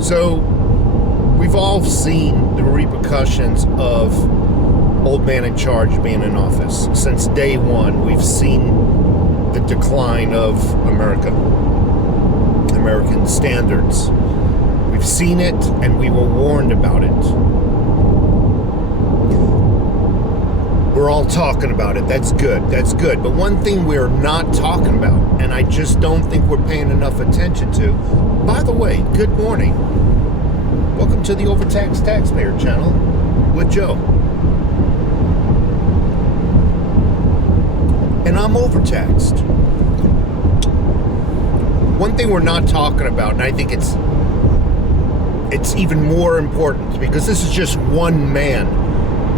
So, we've all seen the repercussions of old man in charge being in office. Since day one, we've seen the decline of American standards. We've seen it, and we were warned about it. We're all talking about it. That's good. That's good. But one thing we're not talking about, and I just don't think we're paying enough attention to. By the way, good morning. Welcome to the Overtaxed Taxpayer channel with Joe. And I'm overtaxed. One thing we're not talking about, and I think it's even more important, because this is just one man.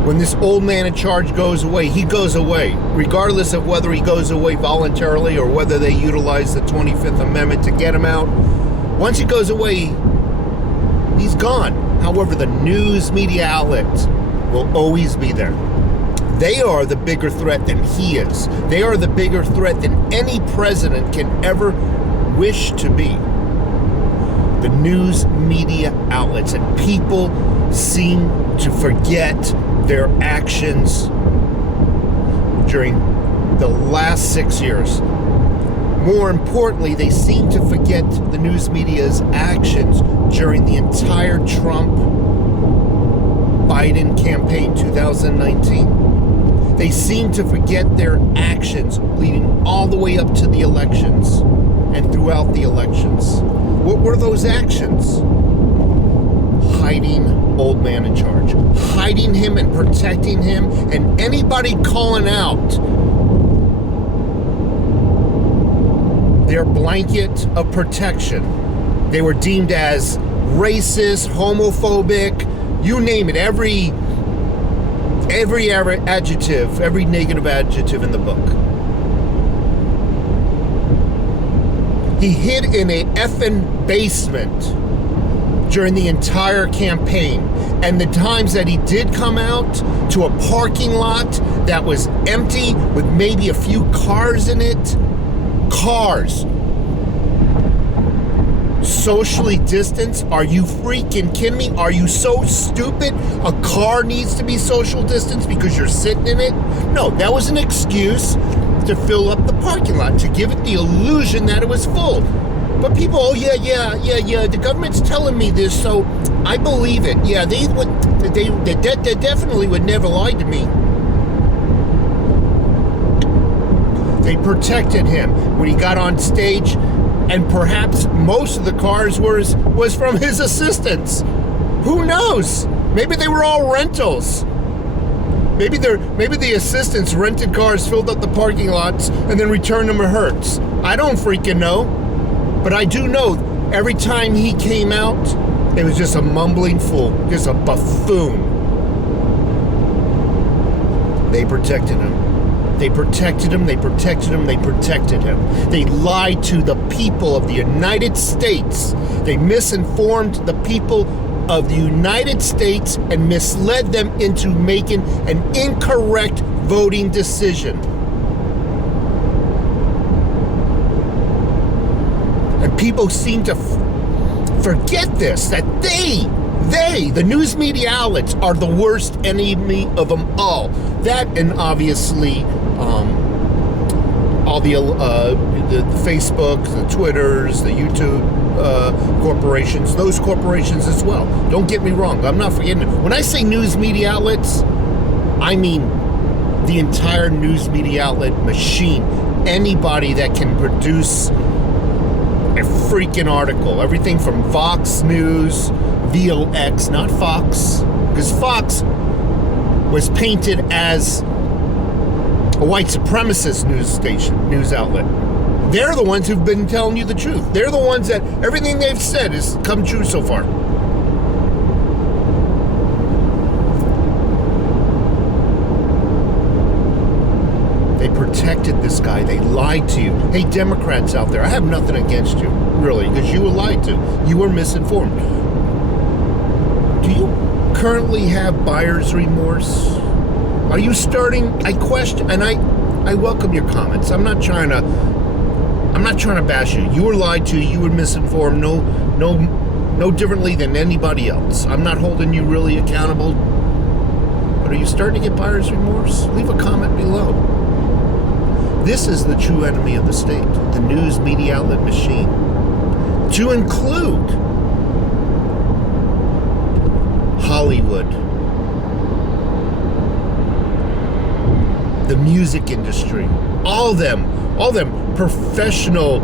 When this old man in charge goes away, he goes away, regardless of whether he goes away voluntarily or whether they utilize the 25th Amendment to get him out. Once he goes away, he's gone. However, the news media outlets will always be there. They are the bigger threat than he is. They are the bigger threat than any president can ever wish to be. The news media outlets, and people seem to forget their actions during the last 6 years. More importantly, they seem to forget the news media's actions during the entire Trump-Biden campaign 2019. They seem to forget their actions leading all the way up to the elections and throughout the elections. What were those actions? Hiding old man in charge. Hiding him and protecting him, and anybody calling out their blanket of protection, they were deemed as racist, homophobic, you name it, every adjective, every negative adjective in the book. He hid in a effing basement during the entire campaign, and the times that he did come out to a parking lot that was empty with maybe a few cars in it. Cars. Socially distanced? Are you freaking kidding me? Are you so stupid? A car needs to be social distance because you're sitting in it? No, that was an excuse to fill up the parking lot, to give it the illusion that it was full. But people, oh yeah, the government's telling me this, so I believe it. Yeah, they definitely would never lie to me. They protected him when he got on stage, and perhaps most of the cars was from his assistants. Who knows? Maybe they were all rentals. Maybe the assistants rented cars, filled up the parking lots, and then returned them to Hertz. I don't freaking know. But I do know every time he came out, it was just a mumbling fool, just a buffoon. They protected him. They protected him, they protected him, they protected him. They lied to the people of the United States. They misinformed the people of the United States and misled them into making an incorrect voting decision. And people seem to forget this, that they, the news media outlets, are the worst enemy of them all. That, and obviously, all the Facebook, the Twitters, the YouTube corporations, those corporations as well. Don't get me wrong, I'm not forgetting it. When I say news media outlets, I mean the entire news media outlet machine. Anybody that can produce a freaking article. Everything from Fox News, VOX, not Fox, because Fox was painted as a white supremacist news outlet. They're the ones who've been telling you the truth. They're the ones that everything they've said has come true so far. They protected this guy. They lied to you. Hey, Democrats out there, I have nothing against you, really, because you were lied to. You were misinformed. Do you currently have buyer's remorse? Are you starting? I question, and I welcome your comments. I'm not trying to bash you. You were lied to. You were misinformed. No no differently than anybody else. I'm not holding you really accountable. But are you starting to get buyer's remorse? Leave a comment below. This is the true enemy of the state, the news media outlet machine. To include Hollywood, the music industry, all them professional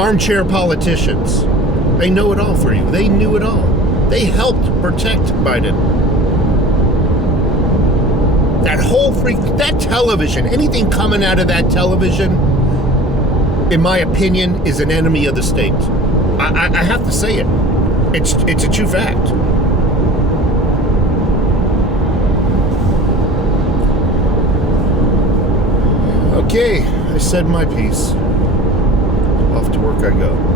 armchair politicians. They know it all for you. They knew it all. They helped protect Biden. That whole that television, anything coming out of that television, in my opinion, is an enemy of the state. I have to say it. It's a true fact. Okay, I said my piece. Off to work I go.